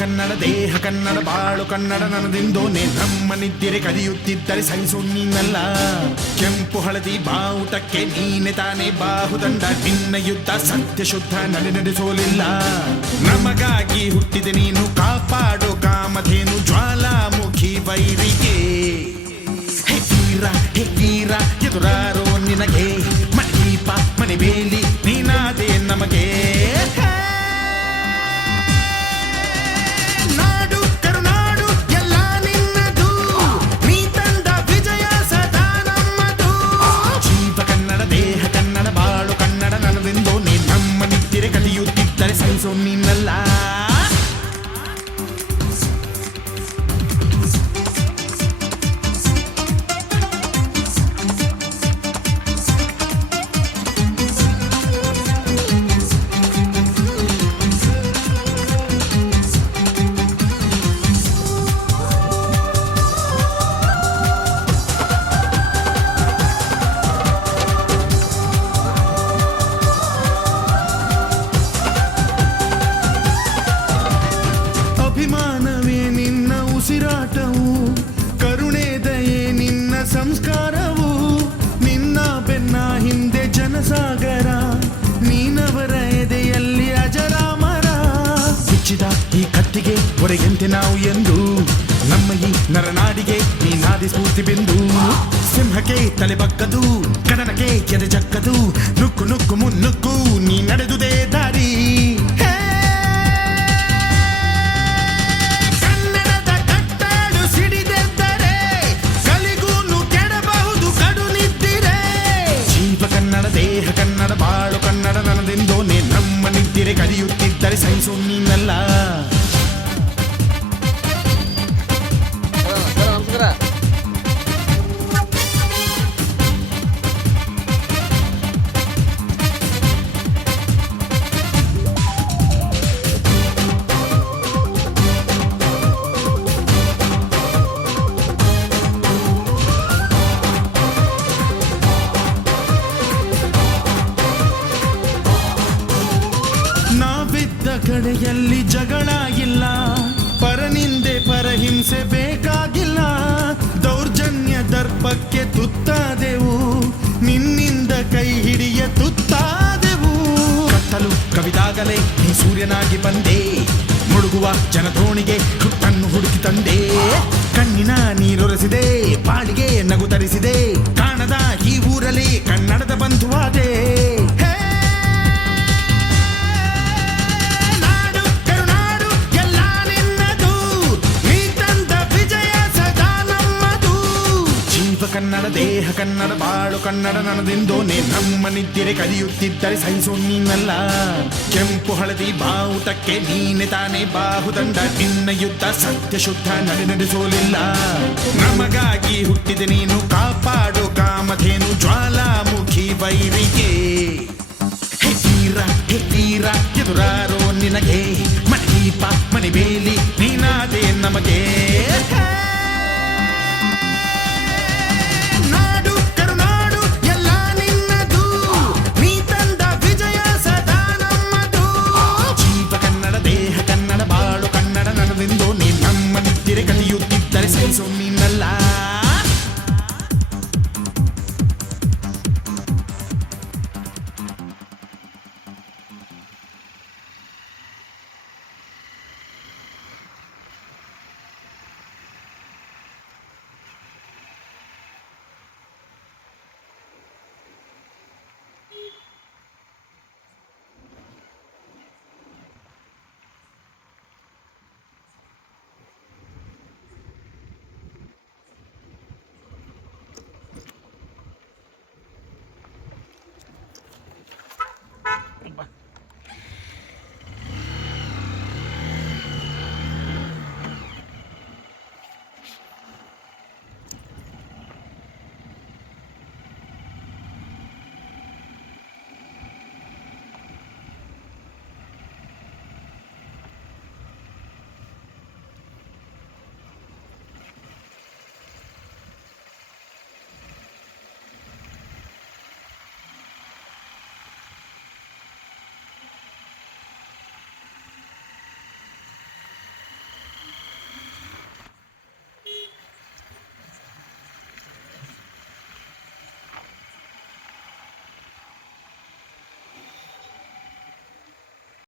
ಕನ್ನಡ ದೇಹ ಕನ್ನಡ ಬಾಳು ಕನ್ನಡ ನನ್ನದಿಂದೋನೆ ನಮ್ಮ ನಿದ್ದಿರೆ ಕದಿಯುತ್ತಿದ್ದರೆ ಸಹಿಸು ನೀನಲ್ಲ. ಕೆಂಪು ಹಳದಿ ಬಾವುಟಕ್ಕೆ ನೀನೆ ತಾನೇ ಬಾಹುದಂಡ, ನಿನ್ನ ಯುದ್ಧ ಸತ್ಯ ಶುದ್ಧ ನಡೆಸೋಲಿಲ್ಲ. ನಮಗಾಗಿ ಹುಟ್ಟಿದೆ ನೀನು ಕಾಪಾಡು ಕಾಮಧೇನು ಜ್ವಾಲಾಮುಖಿ ವೈರಿಗೆ. ಹೇ ವೀರ ಎದುರಾರೋ ನಿನಗೆ ಮಣದೀಪ ಮಣಿಬೇಲಿ ನೀನಾದೆ ನಮಗೆ. ಸಹಿಸೋ ನೀನಲ್ಲ. ಅಭಿಮಾನವೇ ನಿನ್ನ ಉಸಿರಾಟವು, ಕರುಣೆ ದಯೆ ನಿನ್ನ ಸಂಸ್ಕಾರವು. ನಿನ್ನ ಬೆನ್ನ ಹಿಂದೆ ಜನಸಾಗರ, ನೀನವರ ಎದೆಯಲ್ಲಿ ಅಜರಾಮರ. ಬಿಚ್ಚಿದ ಈ ಕತ್ತಿಗೆ ಹೊರೆಯಂತೆ ನಾವು ಎಂದು, ನಮ್ಮ ಈ ನರನಾಡಿಗೆ ನೀನಾದಿ ಸ್ಫೂರ್ತಿ ಬಿಂದು. ಸಿಂಹಕ್ಕೆ ತಲೆ ಬಗ್ಗದು, ಕಡನಕ್ಕೆ ಎದೆ ಜಕ್ಕದು, ನುಕ್ಕು ನುಕ್ಕು ಮುನ್ನುಕ್ಕು ನೀ ನಡೆದುದೇ ದಾರಿ. ದೇಹ ಕನ್ನಡ ಬಾಳು ಕನ್ನಡ ನನ್ನದಿಂದೋನೆ ನಮ್ಮ ನಿದ್ದಿರೆ ಕದಿಯುತ್ತಿದ್ದರೆ ಸಹಿಸು ನೀನಲ್ಲ. ಕಡೆಯಲ್ಲಿ ಜಗಳ ಇಲ್ಲ, ಪರನಿಂದೆ ಪರಹಿಂಸೆ ಬೇಕಾಗಿಲ್ಲ. ದೌರ್ಜನ್ಯ ದರ್ಪಕ್ಕೆ ತುತ್ತಾದೆವು, ನಿನ್ನಿಂದ ಕೈ ಹಿಡಿಯ ತುತ್ತಾದೆವು. ಕತ್ತಲು ಕವಿದಾಗಲೇ ನೀ ಸೂರ್ಯನಾಗಿ ಬಂದೆ, ಮುಳುಗುವ ಜನಧೋಣಿಗೆ ಹುಟ್ಟನ್ನು ಹುಡುಕಿ ತಂದೆ. ಕಣ್ಣಿನ ನೀರೊರೆಸಿದೆ, ಬಾಳಿಗೆ ನಗು ತರಿಸಿದೆ, ಕಾಣದ ಈ ಊರಲ್ಲಿ ಕನ್ನಡದ ಬಂಧುವಾದೆ. ಕನ್ನಡ ದೇಹ ಕನ್ನಡ ಬಾಳು ಕನ್ನಡ ನನ್ನದಿಂದೋನೆ ನಮ್ಮ ನಿದ್ದಿರೆ ಕದಿಯುತ್ತಿದ್ದರೆ ಸಹಿಸೋ ನೀನಲ್ಲ. ಕೆಂಪು ಹಳದಿ ಬಾವುಟಕ್ಕೆ ನೀನೆ ತಾನೇ ಬಾಹುದಂಡ, ನಿನ್ನ ಯುದ್ಧ ಸತ್ಯ ಶುದ್ಧ ನಡೆಸೋಲಿಲ್ಲ. ನಮಗಾಗಿ ಹುಟ್ಟಿದೆ ನೀನು ಕಾಪಾಡು ಕಾಮಧೇನು ಜ್ವಾಲಾಮುಖಿ ವೈರಿಗೆ. ಹೇ ವೀರ ಎದುರಾರೋ ನಿನಗೆ ಮಣದೀಪ ಮಣಿಬೇಲಿ ನೀನಾದೆ ನಮಗೆ.